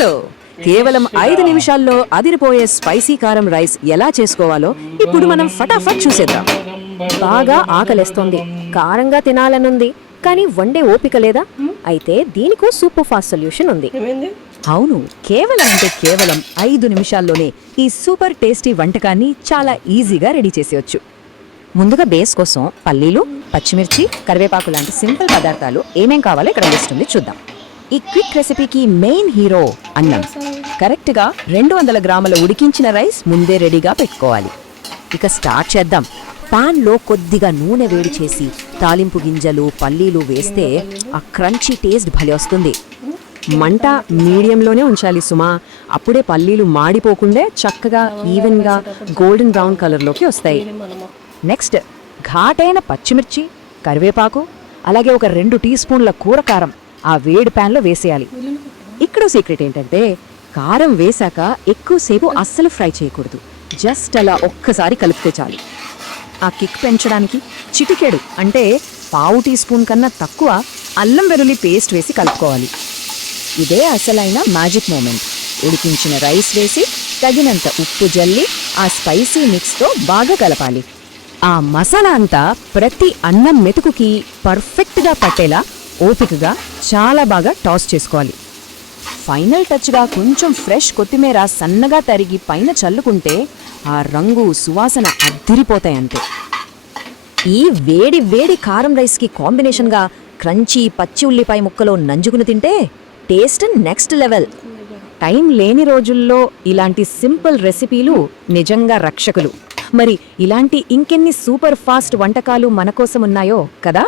Hello, కేవలం 5 నిమిషాల్లో అదిరిపోయే స్పైసీ కారం రైస్ ఎలా చేసుకోవాలో ఇప్పుడు మనం ఫటాఫట్ చూసేద్దాం. బాగా ఆకలేస్తోంది, కారంగా తినాలనుంది, కానీ వండే ఓపిక లేదా? అయితే దీనికో సూపర్ ఫాస్ట్ సొల్యూషన్ ఉంది. అవును, కేవలం 5 నిమిషాల్లోనే ఈ సూపర్ టేస్టీ వంటకాన్ని చాలా ఈజీగా రెడీ చేసేయొచ్చు. ముందుగా బేస్ కోసం పల్లీలు, పచ్చిమిర్చి, కరివేపాకు లాంటి సింపుల్ పదార్థాలు ఏమేం కావాలో ఇక్కడ లిస్ట్ ఉంది, చూద్దాం. ఈ క్విక్ రెసిపీకి మెయిన్ హీరో అన్నం. కరెక్ట్గా 200 గ్రాముల ఉడికించిన రైస్ ముందే రెడీగా పెట్టుకోవాలి. ఇక స్టార్ట్ చేద్దాం. పాన్లో కొద్దిగా నూనె వేడి చేసి తాలింపు గింజలు, పల్లీలు వేస్తే ఆ క్రంచీ టేస్ట్ భలే వస్తుంది. మంట మీడియంలోనే ఉంచాలి సుమా, అప్పుడే పల్లీలు మాడిపోకుండా చక్కగా ఈవెన్గా గోల్డెన్ బ్రౌన్ కలర్లోకి వస్తాయి. నెక్స్ట్ ఘాటైన పచ్చిమిర్చి, కరివేపాకు, అలాగే ఒక 2 టీ స్పూన్ల కూరకారం ఆ వేడి ప్యాన్లో వేసేయాలి. ఇక్కడ సీక్రెట్ ఏంటంటే కారం వేశాక ఎక్కువసేపు అస్సలు ఫ్రై చేయకూడదు, జస్ట్ అలా ఒక్కసారి కలిపితే చాలు. ఆ కిక్ పెంచడానికి చిటికెడు అంటే పావు టీ స్పూన్ కన్నా తక్కువ అల్లం వెల్లుల్లి పేస్ట్ వేసి కలుపుకోవాలి. ఇదే అసలైన మ్యాజిక్ మూమెంట్. ఉడికించిన రైస్ వేసి తగినంత ఉప్పు జల్లి ఆ స్పైసీ మిక్స్తో బాగా కలపాలి. ఆ మసాలా అంతా ప్రతి అన్నం మెతుకుకి పర్ఫెక్ట్గా పట్టేలా ఓపికగా చాలా బాగా టాస్ చేసుకోవాలి. ఫైనల్ టచ్గా కొంచెం ఫ్రెష్ కొత్తిమీర సన్నగా తరిగి పైన చల్లుకుంటే ఆ రంగు, సువాసన అద్దిరిపోతాయంతే. ఈ వేడి వేడి కారం రైస్కి కాంబినేషన్గా క్రంచీ పచ్చి ఉల్లిపాయ ముక్కలో నంజుకుని తింటే టేస్ట్ నెక్స్ట్ లెవెల్. టైం లేని రోజుల్లో ఇలాంటి సింపుల్ రెసిపీలు నిజంగా రక్షకులు. మరి ఇలాంటి ఇంకెన్ని సూపర్ ఫాస్ట్ వంటకాలు మన కోసం ఉన్నాయో కదా.